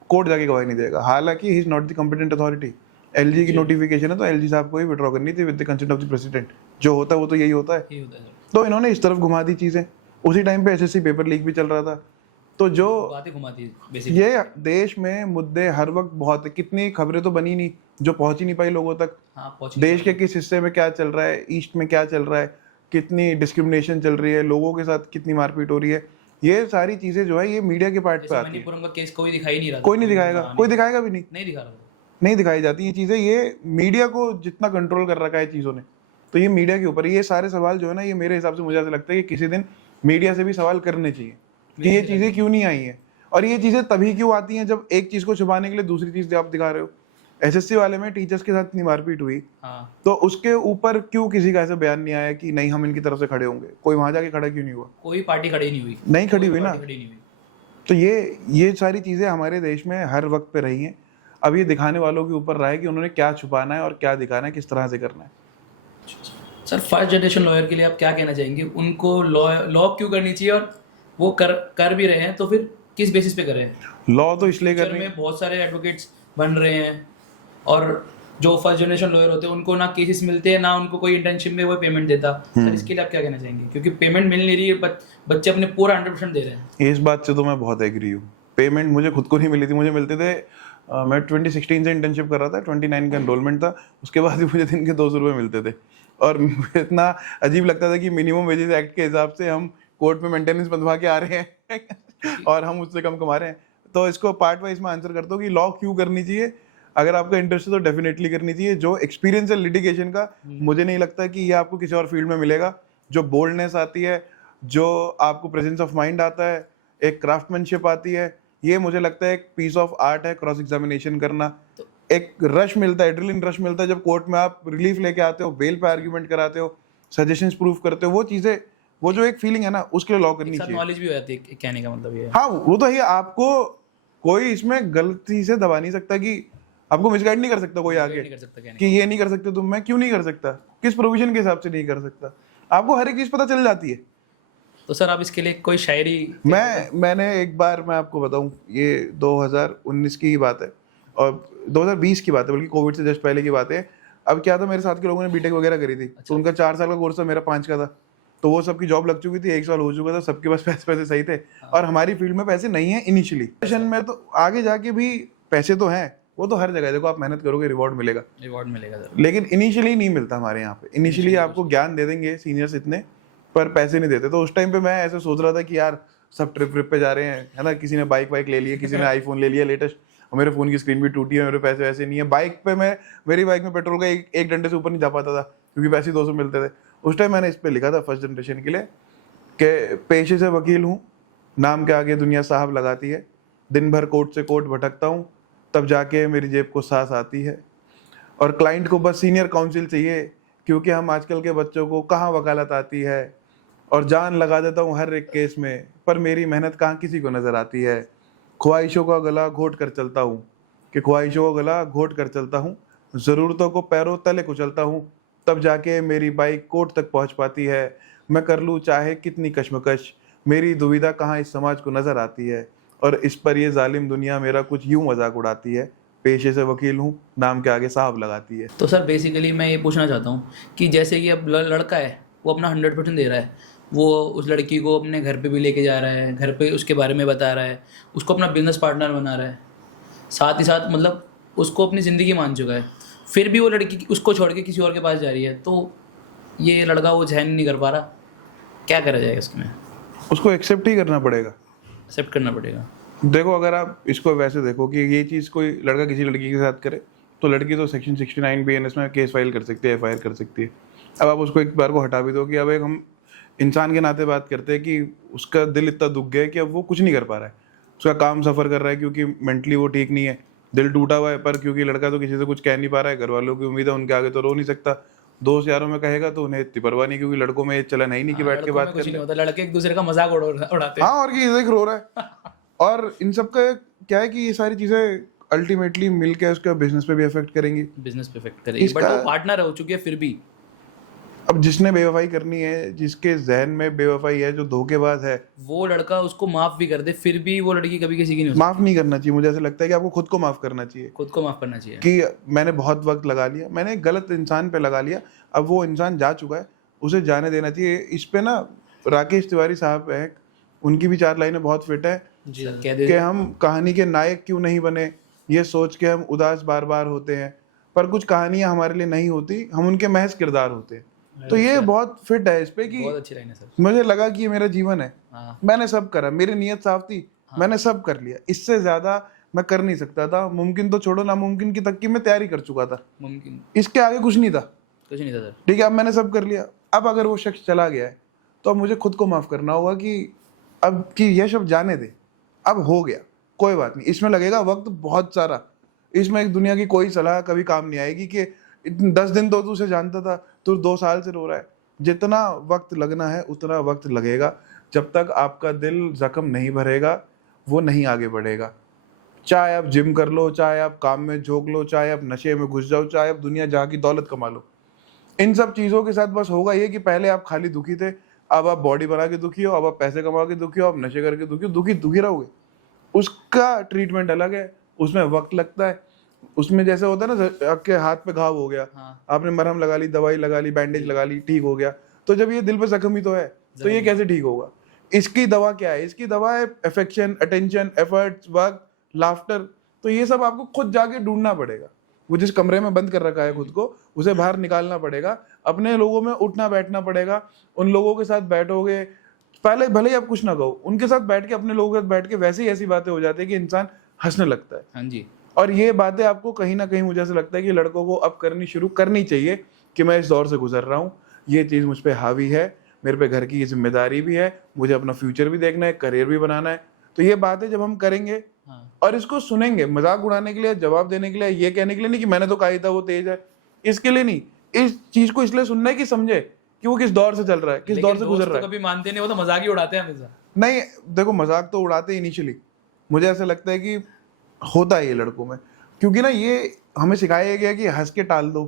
कोर्ट जाके गवाही नहीं देगा। हालांकि he is not the competent authority. LG की नोटिफिकेशन है तो एलजी साहब को ही विड्रॉ करनी थी with the consent of the president. जो होता है वो तो यही होता है। यही होता है सर। तो इन्होंने इस तरफ घुमा दी चीजें। उसी टाइम पे एसएससी पेपर लीक भी चल रहा था। तो जो बातें घुमाती है बेसिकली। ये देश में मुद्दे हर वक्त बहुत है, कितनी खबरें तो बनी नहीं जो पहुंच ही नहीं पाई लोगों तक। हाँ, पहुंच देश के किस हिस्से में क्या चल रहा है, ईस्ट में क्या चल रहा है, कितनी डिस्क्रिमिनेशन चल रही है, लोगों के साथ कितनी मारपीट हो रही है, ये सारी चीजें जो है ये मीडिया के पार्ट पे आती है। मणिपुरम का केस कोई दिखाई नहीं रहा था। कोई नहीं दिखाएगा, कोई दिखाएगा भी नहीं, नहीं दिखा रहा था। नहीं दिखाई जाती ये चीजें। ये मीडिया को जितना कंट्रोल कर रखा है चीजों ने, तो ये मीडिया के ऊपर ये सारे सवाल जो है ना, ये मेरे हिसाब से मुझे ऐसा लगता है कि किसी दिन मीडिया से भी सवाल करने चाहिए कि ये चीजें क्यों नहीं आई हैं, और ये चीजें तभी क्यों आती हैं जब एक चीज को छुपाने के लिए दूसरी चीज आप दिखा रहे हो। एसएससी वाले में टीचर्स के साथ इतनी मारपीट हुई, हाँ, तो उसके ऊपर क्यों किसी का ऐसा बयान नहीं आया कि नहीं हम इनकी तरफ से खड़े होंगे? कोई वहां जाके खड़ा क्यों नहीं हुआ? कोई पार्टी खड़ी नहीं हुई। नहीं खड़ी हुई कोई ना। पार्टी खड़ी नहीं हुई। तो ये सारी चीज़ें हमारे देश में हर वक्त पे रही हैं। अब ये दिखाने वालों के ऊपर रहा है कि उन्होंने क्या छुपाना है और क्या दिखाना है, किस तरह से करना है। सर फर्स्ट जनरेशन लॉयर के लिए आप क्या कहना चाहेंगे? उनको लॉ क्यों करनी चाहिए, और वो कर भी रहे हैं तो फिर किस बेसिस पे कर रहे हैं? लॉ तो इसलिए फ्यूचर करनी में बहुत सारे एडवोकेट्स बन रहे हैं, और जो फर्स्ट जनरेशन लॉयर होते हैं उनको ना केसेस मिलते हैं, ना उनको कोई इंटर्नशिप में वो पेमेंट देता। सर इसके लिए आप क्या कहना चाहेंगे? क्योंकि पेमेंट मिल नहीं रही है, बच्चे अपने पूरा 100% दे रहे हैं। इस बात से तो मैं बहुत एग्री हूँ। पेमेंट मुझे खुद को नहीं मिली थी, मुझे मिलते थे मैं 2016 से इंटर्नशिप कर रहा था, 29 का एनरोलमेंट था, उसके बाद भी मुझे दिन के 200 रुपये मिलते थे। और मुझे इतना अजीब लगता था कि मिनिमम वेजेस एक्ट के हिसाब से हम कोर्ट में मेंटेनेंस बंधवा के आ रहे हैं और हम उससे कम कमा रहे हैं। तो इसको पार्ट वाइज में आंसर करता हूँ कि लॉ क्यों करनी चाहिए। अगर आपका इंटरेस्ट है तो डेफिनेटली करनी चाहिए। जो एक्सपीरियंस है लिटिगेशन का, मुझे नहीं लगता कि ये आपको किसी और फील्ड में मिलेगा। जो बोल्डनेस आती है, जो आपको प्रेजेंस ऑफ माइंड आता है, एक क्राफ्टमैनशिप आती है, ये मुझे लगता है एक पीस ऑफ आर्ट है। क्रॉस एग्जामिनेशन करना, एक रश मिलता है, एड्रेनलिन रश मिलता है जब कोर्ट में आप रिलीफ लेके आते हो, बेल पे आर्ग्यूमेंट कराते हो, सजेशंस प्रूफ करते हो, वो चीजें, वो जो एक फीलिंग है ना, उसके लिए लॉ करनी चाहिए। नॉलेज भी हो जाती है, कहने का मतलब ये है। हाँ, वो तो है। आपको कोई इसमें गलती से दबा नहीं सकता कि आपको मिसगाइड नहीं कर सकता कोई आगे नहीं कर सकता कहने कि ये नहीं कर सकते तुम। मैं क्यों नहीं कर सकता, किस प्रोविजन के हिसाब से नहीं कर सकता, आपको हर एक चीज पता चल जाती है। तो सर आप इसके लिए कोई शायरी? मैंने एक बार, मैं आपको बताऊं, ये 2019 की बात है और 2020 की बात है, बल्कि कोविड से जस्ट पहले की बात है। अब क्या था, मेरे साथ के लोगों ने बीटेक वगैरह करी थी, तो उनका 4 साल का कोर्स था, मेरा 5 का था। तो वो सबकी जॉब लग चुकी थी, 1 साल हो चुका था, सबके पास पैसे सही थे। और हमारी फील्ड में पैसे नहीं है इनिशियली में, तो आगे जाके भी पैसे तो हैं, वो तो हर जगह। देखो, आप मेहनत करोगे रिवॉर्ड मिलेगा सर। लेकिन इनिशियली नहीं मिलता हमारे यहाँ पे। इनिशियली आपको ज्ञान दे देंगे सीनियर्स इतने, पर पैसे नहीं देते। तो उस टाइम पे मैं ऐसे सोच रहा था कि यार सब ट्रिप पे जा रहे हैं, है ना, किसी ने बाइक ले लिया, किसी ने आईफोन ले लिया लेटेस्ट, और मेरे फोन की स्क्रीन भी टूटी है, मेरे पैसे वैसे नहीं है। बाइक पे मेरी बाइक में पेट्रोल का एक डंडे से ऊपर नहीं जा पाता था, क्योंकि पैसे 200 मिलते थे। उस टाइम मैंने इस पे लिखा था फर्स्ट जनरेशन के लिए कि पेशे से वकील हूँ, नाम के आगे दुनिया साहब लगाती है, दिन भर कोर्ट से कोर्ट भटकता हूँ, तब जाके मेरी जेब को सांस आती है। और क्लाइंट को बस सीनियर काउंसिल चाहिए, क्योंकि हम आजकल के बच्चों को कहाँ वकालत आती है। और जान लगा देता हूँ हर एक केस में, पर मेरी मेहनत कहाँ किसी को नजर आती है। ख्वाहिशों का गला घोट कर चलता हूँ, कि ख्वाहिशों का गला घोट कर चलता हूँ, ज़रूरतों को पैरों तले कुचलता हूँ, तब जाके मेरी बाइक कोर्ट तक पहुँच पाती है। मैं कर लूँ चाहे कितनी कश्मकश, मेरी दुविधा कहाँ इस समाज को नजर आती है। और इस पर ये जालिम दुनिया मेरा कुछ यूं मजाक उड़ाती है, पेशे से वकील हूँ, नाम के आगे साहब लगाती है। तो सर बेसिकली मैं ये पूछना चाहता हूँ कि जैसे कि अब लड़का है, वो अपना 100% दे रहा है, वो उस लड़की को अपने घर पे भी लेके जा रहा है, घर पे उसके बारे में बता रहा है, उसको अपना बिजनेस पार्टनर बना रहा है, साथ ही साथ मतलब उसको अपनी ज़िंदगी मान चुका है, फिर भी वो लड़की उसको छोड़ के किसी और के पास जा रही है। तो ये लड़का वो सहन नहीं कर पा रहा, क्या करा जाएगा इसमें? उसको एक्सेप्ट ही करना पड़ेगा, एक्सेप्ट करना पड़ेगा। देखो, अगर आप इसको वैसे देखो कि ये चीज़ कोई लड़का किसी लड़की के साथ करे, तो लड़की तो सेक्शन 69 BNS में केस फाइल कर सकती है, FIR कर सकती है। अब आप उसको एक बार को हटा भी दो कि अब एक हम इंसान के नाते बात करते हैं कि उसका दिल इतना दुख गया है कि अब वो कुछ नहीं कर पा रहा है, उसका काम सफ़र कर रहा है क्योंकि मेंटली वो ठीक नहीं है, दिल टूटा हुआ है। पर क्योंकि लड़का तो किसी से कुछ कह नहीं पा रहा है, घर वालों की उम्मीद है, उनके आगे तो रो नहीं सकता, दोस्त यारों में कहेगा तो उन्हें इतनी परवाह नहीं, क्योंकि लड़कों में ये चलन है ही नहीं कि बैठ के बात कुछ नहीं होता, लड़के एक दूसरे का मजाक उड़ाते हैं। हाँ, और कि देख रो रहा है। और इन सब का क्या है कि ये सारी चीजें अल्टीमेटली मिलके उसका बिजनेस पे भी इफेक्ट करेंगी, बिजनेस पे इफेक्ट करेगी, बट वो पार्टनर हो चुकी है फिर भी। अब जिसने बेवफाई करनी है, जिसके जहन में बेवफाई है, जो धोखेबाज है, वो लड़का उसको माफ भी कर दे, फिर भी वो लड़की कभी किसी की नहीं माफ नहीं करना चाहिए। मुझे ऐसा लगता है कि आपको खुद को माफ करना चाहिए, खुद को माफ करना चाहिए कि मैंने बहुत वक्त लगा लिया, मैंने गलत इंसान पे लगा लिया, अब वो इंसान जा चुका है, उसे जाने देना चाहिए। इस पे ना राकेश तिवारी साहब हैं, उनकी भी 4 लाइनें बहुत फिट है कि हम कहानी के नायक क्यों नहीं बने, ये सोच के हम उदास बार बार होते हैं, पर कुछ कहानियां हमारे लिए नहीं होती, हम उनके महज किरदार होते हैं। तो ये बहुत फिट है इस पे कि बहुत अच्छी लाइन है सर। मुझे लगा कि ये मेरा जीवन है, हाँ। मैंने सब करा, मेरी नीयत साफ थी, मैंने सब कर लिया, इससे ज्यादा मैं कर नहीं सकता था। मुमकिन तो छोड़ो, नामुमकिन की तक की मैं तैयारी कर चुका था, मुमकिन इसके आगे कुछ नहीं था, कुछ नहीं था सर। ठीक है, अब मैंने सब कर लिया। अब अगर वो शख्स चला गया है तो अब मुझे खुद को माफ करना होगा कि अब कि यह शब्द जाने दे, अब हो गया, कोई बात नहीं। इसमें लगेगा वक्त बहुत सारा, इसमें एक दुनिया की कोई सलाह कभी काम नहीं आएगी कि 10 दिन तो तू उसे जानता था, तू 2 साल से रो रहा है। जितना वक्त लगना है उतना वक्त लगेगा, जब तक आपका दिल जख्म नहीं भरेगा वो नहीं आगे बढ़ेगा। चाहे आप जिम कर लो, चाहे आप काम में झोंक लो, चाहे आप नशे में घुस जाओ, चाहे आप दुनिया जहाँ की दौलत कमा लो, इन सब चीज़ों के साथ बस होगा ये कि पहले आप खाली दुखी थे, अब आप बॉडी बना के दुखी हो, अब आप पैसे कमा के दुखी हो, आप नशे करके दुखी हो, दुखी दुखी रहोगे। उसका ट्रीटमेंट अलग है, उसमें वक्त लगता है। उसमें जैसे होता है ना, आपके हाथ पे घाव हो गया, हाँ। आपने मरहम लगा ली, दवाई लगा ली, बैंडेज लगा ली, ठीक हो गया। तो जब ये दिल पे जख्म ही तो है, तो ये कैसे ठीक होगा? इसकी दवा क्या है? इसकी दवा है affection, attention, efforts, work, laughter. तो ये सब आपको खुद जाके ढूंढना पड़ेगा। वो जिस कमरे में बंद कर रखा है खुद को, उसे बाहर निकालना पड़ेगा। अपने लोगों में उठना बैठना पड़ेगा। उन लोगों के साथ बैठोगे, पहले भले ही आप कुछ ना कहो, उनके साथ बैठ के, अपने लोगों के साथ बैठ के वैसे ही ऐसी बातें हो जाती है कि इंसान हंसने लगता है। हाँ जी। और ये बातें आपको कहीं ना कहीं, मुझे ऐसा लगता है कि लड़कों को अब करनी शुरू करनी चाहिए कि मैं इस दौर से गुजर रहा हूँ, ये चीज़ मुझ पर हावी है, मेरे पे घर की ये जिम्मेदारी भी है, मुझे अपना फ्यूचर भी देखना है, करियर भी बनाना है। तो ये बातें जब हम करेंगे और इसको सुनेंगे, मजाक उड़ाने के लिए, जवाब देने के लिए, ये कहने के लिए नहीं कि मैंने तो कहा ही था वो तेज है, इसके लिए नहीं, इस चीज को इसलिए सुनना है कि समझे कि वो किस दौर से चल रहा है, किस दौर से गुजर रहा है। कभी मानते नहीं, वो तो मजाक ही उड़ाते हैं हमेशा। नहीं देखो, मजाक तो उड़ाते इनिशियली, मुझे ऐसा लगता है कि होता है ये लड़कों में, क्योंकि ना ये हमें सिखाया गया कि हंस के टाल दो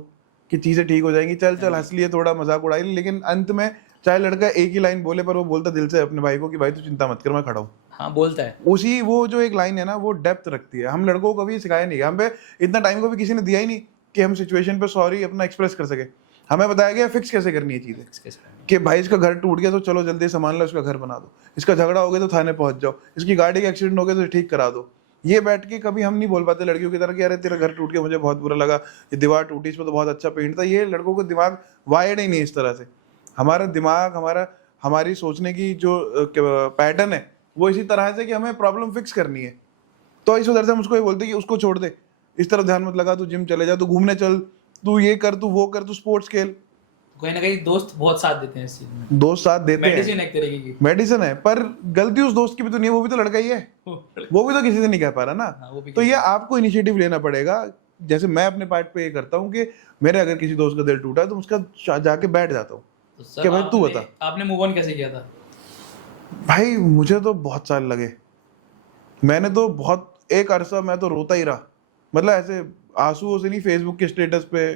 कि चीजें ठीक हो जाएंगी, चल चल हंस लिए, थोड़ा मजाक उड़ाई, लेकिन अंत में चाहे लड़का एक ही लाइन बोले पर वो बोलता दिल से अपने भाई को कि भाई तू चिंता मत कर, मैं खड़ा हूँ। हाँ, बोलता है। उसी वो जो एक लाइन है ना, वो डेप्थ रखती है। हम लड़कों को कभी सिखाया नहीं गया, हम पे इतना टाइम को भी किसी ने दिया ही नहीं कि हम सिचुएशन पे सॉरी अपना एक्सप्रेस कर सके। हमें बताया गया फिक्स कैसे करनी है चीजें, कि भाई इसका घर टूट गया तो चलो जल्दी सामान लो, इसका घर बना दो, इसका झगड़ा हो गया तो थाने पहुंच जाओ, इसकी गाड़ी का एक्सीडेंट हो गया तो ठीक करा दो। ये बैठ के कभी हम नहीं बोल पाते लड़कियों की तरह कि अरे तेरा घर टूट गया, मुझे बहुत बुरा लगा, ये दीवार टूटी, इसमें तो बहुत अच्छा पेंट था। ये लड़कों को दिमाग वायर्ड ही नहीं इस तरह से। हमारा दिमाग, हमारी सोचने की जो पैटर्न है वो इसी तरह से कि हमें प्रॉब्लम फिक्स करनी है। तो इस वजह से हम उसको ये बोलते हैं कि उसको छोड़ दे, इस तरफ ध्यान मत लगा, तू जिम चले जा, तू घूमने चल, तू ये कर, तू वो कर, तू स्पोर्ट्स खेल। कोई ना कहीं दोस्त बहुत साथ देते हैं इस चीज में। दोस्त साथ देते हैं, मेडिसिन एक तरीके की। मेडिसिन है, पर गलती उस दोस्त की भी तो नहीं है, वो भी तो लड़का ही है, वो भी तो किसी से नहीं कह पा रहा ना। हाँ, तो ये आपको इनिशिएटिव लेना पड़ेगा। जैसे मैं अपने पार्ट पे ये करता हूँ कि मेरे अगर किसी दोस्त का दिल टूटा है तो उसका जाके बैठ जाता हूँ कि भाई तू बता, आपने मूव ऑन कैसे किया था? भाई मुझे तो बहुत साल लगे, मैंने तो बहुत एक अरसा मैं तो रोता ही रहा, मतलब ऐसे आंसुओं से नहीं, फेसबुक के स्टेटस पे,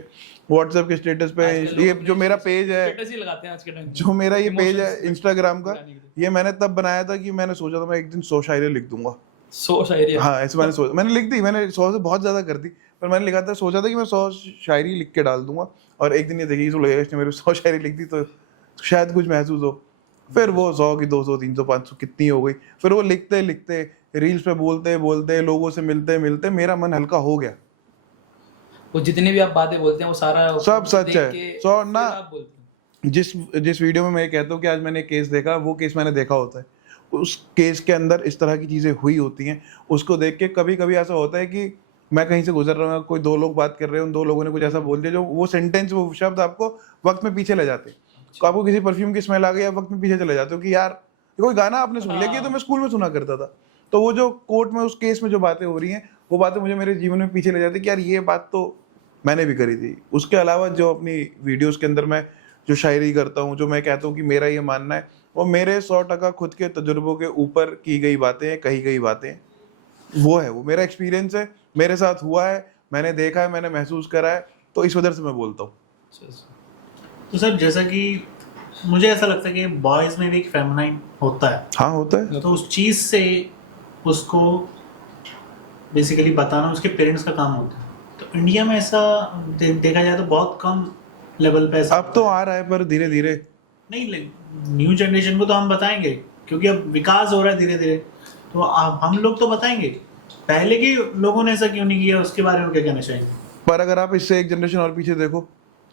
व्हाट्सएप के स्टेटस पे, ये जो मेरा पेज है, स्टेटस ही लगाते हैं आज के टाइम, जो मेरा ये पेज है इंस्टाग्राम का, ये मैंने तब बनाया था कि मैंने सोचा था मैं एक दिन 100 शायरी लिख दूंगा। 100 शायरी? हाँ, ऐसे मैंने लिख दी, मैंने 100 से बहुत ज्यादा कर दी, पर मैंने लिखा था, सोचा था कि मैं 100 शायरी लिख के डाल दूंगा, और एक दिन ये देखिए इसको लगेगा इसने मेरे 100 शायरी लिख दी तो शायद कुछ महसूस हो। फिर वो 100 की 200 300 500 कितनी हो गई, फिर वो लिखते लिखते, रील्स पे बोलते बोलते, लोगों से मिलते मिलते मेरा मन हल्का हो गया। वो जितनी भी आप बातें बोलते हैं वो सारा सब सच है। सो ना जिस वीडियो में मैं कहता हूँ कि आज मैंने केस देखा, वो केस मैंने देखा होता है, उस केस के अंदर इस तरह की चीजें हुई होती हैं। उसको देख के कभी कभी ऐसा होता है कि मैं कहीं से गुजर रहा हूँ, कोई दो लोग बात कर रहे हैं, उन दो लोगों ने कुछ ऐसा बोल दिया जो वो सेंटेंस, वो शब्द आपको वक्त में पीछे ले जाते। तो आपको किसी परफ्यूम की स्मेल आ गई, आप वक्त में पीछे चले जाते हो कि यार कोई गाना आपने सुन लिया कि तो मैं स्कूल में सुना करता था। तो वो जो कोर्ट में उस केस में जो बातें हो रही हैं, वो बातें मुझे मेरे जीवन में पीछे ले जाती कि यार ये बात तो मैंने भी करी थी। उसके अलावा जो अपनी वीडियोस के अंदर मैं जो शायरी करता हूँ, जो मैं कहता हूँ कि मेरा ये मानना है, वो मेरे 100% खुद के तजुर्बों के ऊपर की गई बातें हैं, कही गई बातें, वो है, वो मेरा एक्सपीरियंस है, मेरे साथ हुआ है, मैंने देखा है, मैंने महसूस करा है, तो इस वजह से मैं बोलता हूँ। तो सर, जैसा कि मुझे ऐसा लगता है कि बॉयज में भी एक फेमिनाइन होता है। हाँ, होता है। तो उस चीज़ से उसको बेसिकली बताना उसके पेरेंट्स का काम होता है। तो इंडिया में ऐसा देखा जाए तो बहुत कम लेवल पे ऐसा अब तो आ रहा है, पर धीरे धीरे नहीं, न्यू जनरेशन को तो हम बताएंगे क्योंकि अब विकास हो रहा है धीरे धीरे, तो हम लोग तो बताएंगे। पहले के लोगों ने ऐसा क्यों नहीं किया, उसके बारे में क्या कहना चाहेंगे? पर अगर आप इससे एक जनरेशन और पीछे देखो,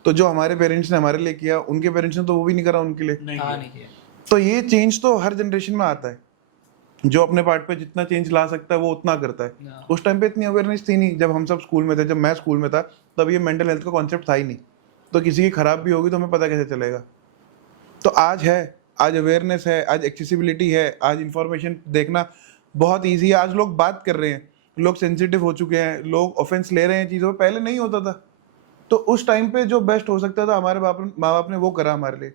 तो जो हमारे पेरेंट्स ने हमारे लिए किया, उनके पेरेंट्स ने तो वो भी नहीं करा उनके लिए। नहीं किया। तो ये चेंज तो हर जनरेशन में आता है, जो अपने पार्ट पे जितना चेंज ला सकता है वो उतना करता है। उस टाइम पे इतनी अवेयरनेस थी नहीं, जब हम सब स्कूल में थे, जब मैं स्कूल में था, तब ये मेंटल हेल्थ का कॉन्सेप्ट था ही नहीं। तो किसी की खराब भी होगी तो हमें पता कैसे चलेगा। तो आज है, आज अवेयरनेस है, आज एक्सेसिबिलिटी है, आज इंफॉर्मेशन देखना बहुत ईजी है। आज लोग बात कर रहे हैं, लोग सेंसिटिव हो चुके हैं, लोग ऑफेंस ले रहे हैं चीज़ों पे, पहले नहीं होता था। तो उस टाइम पे जो बेस्ट हो सकता था हमारे माँ बाप ने वो करा हमारे लिए।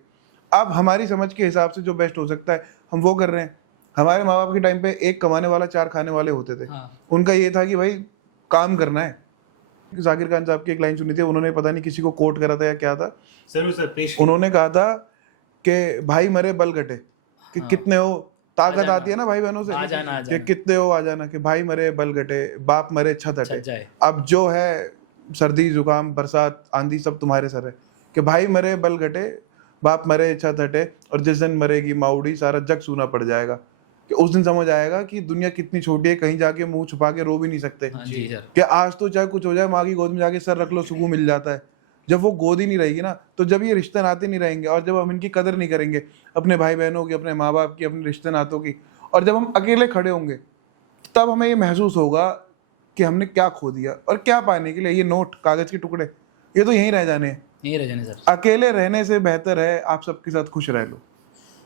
अब हमारी समझ के हिसाब से जो बेस्ट हो सकता है हम वो कर रहे हैं। हमारे माँ बाप के टाइम पे एक कमाने वाला 4 खाने वाले होते थे। हाँ। उनका ये था कि भाई काम करना है। जाकिर खान साहब की एक लाइन सुनी थी, उन्होंने पता नहीं किसी को कोट करा था या क्या था, जरूर सर, पेश उन्होंने कहा था कि भाई मरे बल घटे, कि हाँ। कितने हो, ताकत जाना। आती है ना भाई बहनों से आ जाना, आ कि जाना। कितने हो, आ जाना, कि भाई मरे बल घटे, बाप मरे छत छत हटे। जाए। अब जो है सर्दी जुकाम बरसात आंधी सब तुम्हारे सर है, कि भाई मरे बल घटे, बाप मरे छत हटे, और जिस दिन मरेगी माउड़ी सारा जग सूना पड़ जाएगा। कि उस दिन समझ आएगा कि दुनिया कितनी छोटी है, कहीं जाके मुंह छुपा के रो भी नहीं सकते। हाँ जी सर। कि आज तो चाहे कुछ हो जाए, माँ की गोद में जाके सर रख लो, सुकून मिल जाता है। जब वो गोद ही नहीं रहेगी ना, तो जब ये रिश्ते नाते नहीं रहेंगे, और जब हम इनकी कदर नहीं करेंगे, अपने भाई बहनों की, अपने माँ बाप की, अपने रिश्ते नातों की, और जब हम अकेले खड़े होंगे, तब हमें ये महसूस होगा कि हमने क्या खो दिया, और क्या पाने के लिए ये नोट कागज के टुकड़े, ये तो यहीं रह जाने हैं। यहीं रह जाने सर। अकेले रहने से बेहतर है आप सबके साथ खुश रह लो।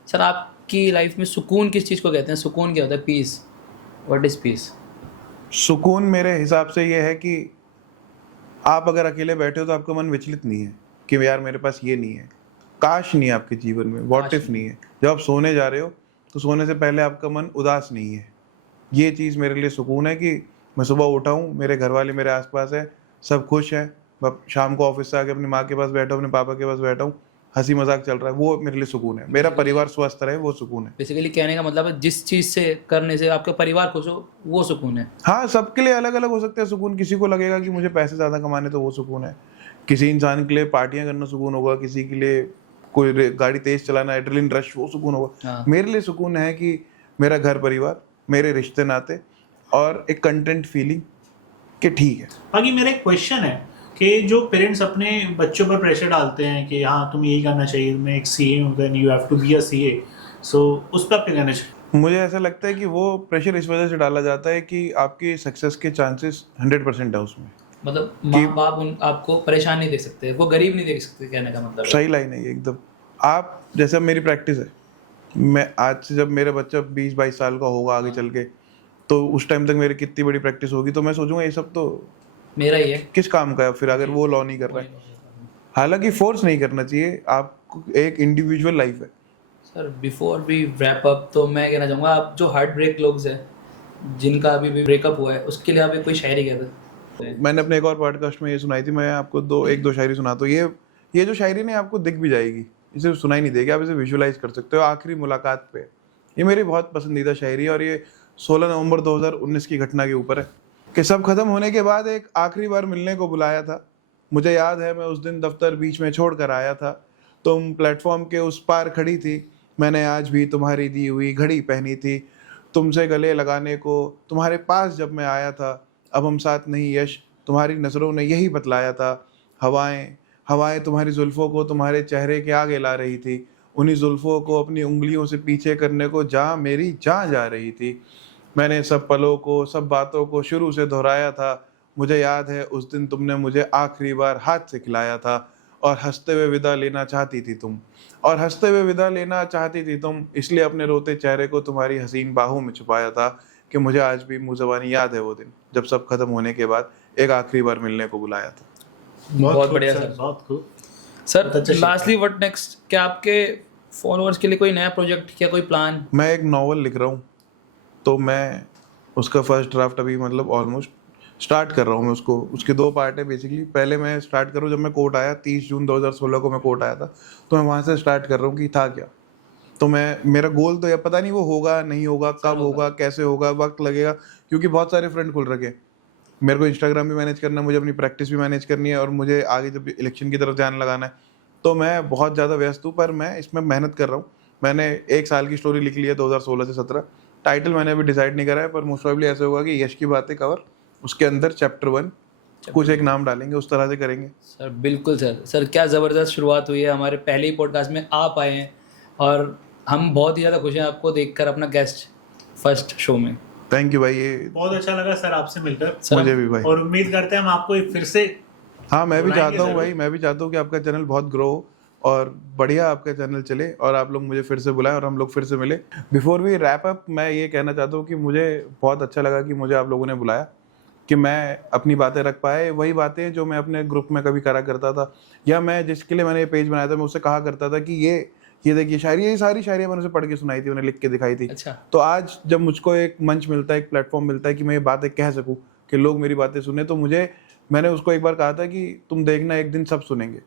सर आपकी लाइफ में सुकून किस चीज़ को कहते हैं? सुकून क्या होता है? Peace, what is peace? सुकून मेरे हिसाब से ये है कि आप अगर अकेले बैठे हो तो आपका मन विचलित नहीं है कि यार मेरे पास ये नहीं है, काश नहीं है आपके जीवन में, व्हाट इफ नहीं है। जब आप सोने जा रहे हो तो सोने से पहले आपका मन उदास नहीं है। ये चीज़ मेरे लिए सुकून है कि मैं सुबह उठा हूँ, मेरे घर वाले मेरे आसपास है, सब खुश हैं, शाम को ऑफिस से आके अपनी माँ के पास बैठा हूँ, अपने पापा के पास बैठा हूँ, हंसी मजाक चल रहा है, वो मेरे लिए सुकून है। मेरा परिवार स्वस्थ रहे, वो सुकून है। बेसिकली कहने का मतलब है जिस चीज़ से करने से आपका परिवार खुश हो, वो सुकून है। हाँ, सबके लिए अलग अलग हो सकते हैं सुकून। किसी को लगेगा कि मुझे पैसे ज़्यादा कमाने, तो वो सुकून है। किसी इंसान के लिए पार्टियां करना सुकून होगा, किसी के लिए कोई गाड़ी तेज चलाना, एड्रेनलिन रश, वो सुकून होगा। हाँ। मेरे लिए सुकून है कि मेरा घर परिवार, मेरे रिश्ते नाते, और एक कंटेंट फीलिंग कि ठीक है। बाकी मेरा एक क्वेश्चन है कि जो पेरेंट्स अपने बच्चों पर प्रेशर डालते हैं कि हाँ तुम यही करना चाहिए, तुम्हें एक सीए हूँ, then you have to be a CA, so उस पर आप क्या कहना चाहिए? मुझे ऐसा लगता है कि वो प्रेशर इस वजह से डाला जाता है कि आपकी सक्सेस के चांसेस 100% है उसमें। मतलब माँ बाप उन आपको परेशान नहीं देख सकते, वो गरीब नहीं देख सकते, कहने का मतलब है। सही लाइन है ये एकदम। आप जैसे, अब मेरी प्रैक्टिस है, मैं आज से जब मेरा बच्चा 20-22 साल का होगा आगे चल के, तो उस टाइम तक मेरी कितनी बड़ी प्रैक्टिस होगी, तो मैं सोचूंगा ये सब तो मेरा ही है। किस काम का है फिर, अगर वो लॉ नहीं कर रहा है। हालांकि फोर्स नहीं करना चाहिए, आपको एक इंडिविजुअल लाइफ है। Sir before we wrap up, तो मैं कहना चाहूँगा आप जो हार्ट ब्रेक लोग हैं जिनका अभी भी ब्रेकअप हुआ है, उसके लिए आप एक कोई शायरी कहते हैं? मैंने अपने एक और पॉडकास्ट में ये सुनाई थी, मैं आपको एक दो शायरी सुनाता हूँ। ये जो शायरी नहीं आपको दिख भी जाएगी, इसे सुनाई नहीं देगी, आप इसे विजुअलाइज कर सकते हो। आखिरी मुलाकात पे, ये मेरी बहुत पसंदीदा शायरी है, और ये 16 नवंबर 2019 की घटना के ऊपर है कि सब खत्म होने के बाद एक आखिरी बार मिलने को बुलाया था। मुझे याद है मैं उस दिन दफ्तर बीच में छोड़ कर आया था, तुम प्लेटफॉर्म के उस पार खड़ी थी, मैंने आज भी तुम्हारी दी हुई घड़ी पहनी थी, तुमसे गले लगाने को तुम्हारे पास जब मैं आया था, अब हम साथ नहीं यश, तुम्हारी नज़रों ने यही बतलाया था। हवाएं तुम्हारी जुल्फ़ों को तुम्हारे चेहरे के आगे ला रही थी, उन्हीं जुल्फ़ों को अपनी उंगलियों से पीछे करने को जहाँ मेरी जान जा रही थी। मैंने सब पलों को, सब बातों को शुरू से दोहराया था, मुझे याद है उस दिन तुमने मुझे आखिरी बार हाथ से खिलाया था, और हंसते हुए विदा लेना चाहती थी तुम, इसलिए अपने रोते चेहरे को तुम्हारी हसीन बाहों में छुपाया था, कि मुझे आज भी मुँह ज़बानी याद है वो दिन जब सब खत्म होने के बाद एक आखिरी बार मिलने को बुलाया था। बहुत बढ़िया सर, बहुत खूब सर। Lastly what next? क्या आपके फॉलोअर्स के लिए कोई नया प्रोजेक्ट, क्या कोई प्लान? मैं एक नॉवल लिख रहा हूँ, तो मैं उसका फर्स्ट ड्राफ्ट अभी मतलब ऑलमोस्ट स्टार्ट कर रहा हूँ मैं उसको। उसके 2 पार्ट है बेसिकली। पहले मैं स्टार्ट कर रहा हूँ, जब मैं कोर्ट आया 30 जून 2016 को मैं कोर्ट आया था, तो मैं वहाँ से स्टार्ट कर रहा हूँ कि था क्या। तो मेरा गोल तो ये पता नहीं वो होगा नहीं होगा, कब होगा, कैसे होगा, वक्त लगेगा, क्योंकि बहुत सारे फ्रेंड खुल रखे। मेरे को इंस्टाग्राम भी मैनेज करना है, मुझे अपनी प्रैक्टिस भी मैनेज करनी है, और मुझे आगे जब इलेक्शन की तरफ ध्यान लगाना है, तो मैं बहुत ज़्यादा व्यस्त हूँ। पर मैं इसमें मेहनत कर रहा हूँ। मैंने 1 साल की स्टोरी लिख ली है 2016 से 17। टाइटल मैंने अभी डिसाइड नहीं करा है, पर मोस्ट प्रॉब्ली ऐसे होगा कि यश की बातें कवर, उसके अंदर चैप्टर 1 कुछ एक नाम डालेंगे, उस तरह से करेंगे। सर बिल्कुल सर। सर क्या ज़बरदस्त शुरुआत हुई है, हमारे पहले ही पॉडकास्ट में आप आए हैं, और हम बहुत ही ज़्यादा खुश हैं आपको देखकर अपना गेस्ट फर्स्ट शो में। थैंक यू भाई, ये बहुत अच्छा लगा सर आपसे मिलकर। मुझे भी भाई, और उम्मीद करते हैं हम आपको फिर से। हाँ मैं भी बुलाएंगे चाहता हूँ जरूर। भाई, मैं भी चाहता हूँ कि आपका चैनल बहुत ग्रो हो और बढ़िया आपका चैनल चले, और आप लोग मुझे फिर से बुलाएं और हम लोग फिर से मिले। बिफोर वी रैप अप, मैं ये कहना चाहता हूँ कि मुझे बहुत अच्छा लगा कि मुझे आप लोगों ने बुलाया, कि मैं अपनी बातें रख पाए, वही बातें जो मैं अपने ग्रुप में कभी करा करता था, या मैं जिसके लिए मैंने ये पेज बनाया था मैं उससे कहा करता था कि ये देखिए शायरी, ये सारी शायरियाँ मैंने उसे पढ़ के सुनाई थी, उन्हें लिख के दिखाई थी। अच्छा। तो आज जब मुझको एक मंच मिलता है, एक प्लेटफॉर्म मिलता है कि मैं ये बातें कह सकूँ, कि लोग मेरी बातें सुने, तो मैंने उसको एक बार कहा था कि तुम देखना एक दिन सब सुनेंगे,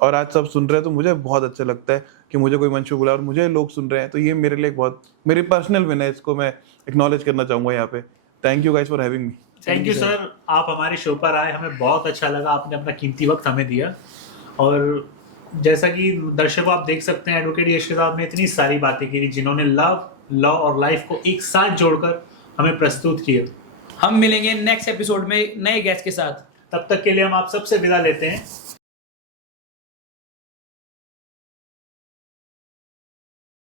और आज सब सुन रहे हैं, तो मुझे बहुत अच्छा लगता है कि मुझे कोई मंच पे बुला और मुझे लोग सुन रहे हैं। तो ये मेरे लिए बहुत मेरी पर्सनल विन है, इसको मैं एक्नॉलेज करना चाहूँगा यहाँ पे। Thank you guys for having me. Thank you sir, आप हमारे शो पर आए, हमें बहुत अच्छा लगा, आपने अपना कीमती वक्त हमें दिया। और जैसा कि दर्शकों आप देख सकते हैं, एडवोकेट यश साहब ने इतनी सारी बातें की जिन्होंने लव, लॉ और लाइफ को एक साथ जोड़कर हमें प्रस्तुत किया। हम मिलेंगे नेक्स्ट एपिसोड में नए गेस्ट के साथ। तब तक के लिए हम आप सबसे विदा लेते हैं।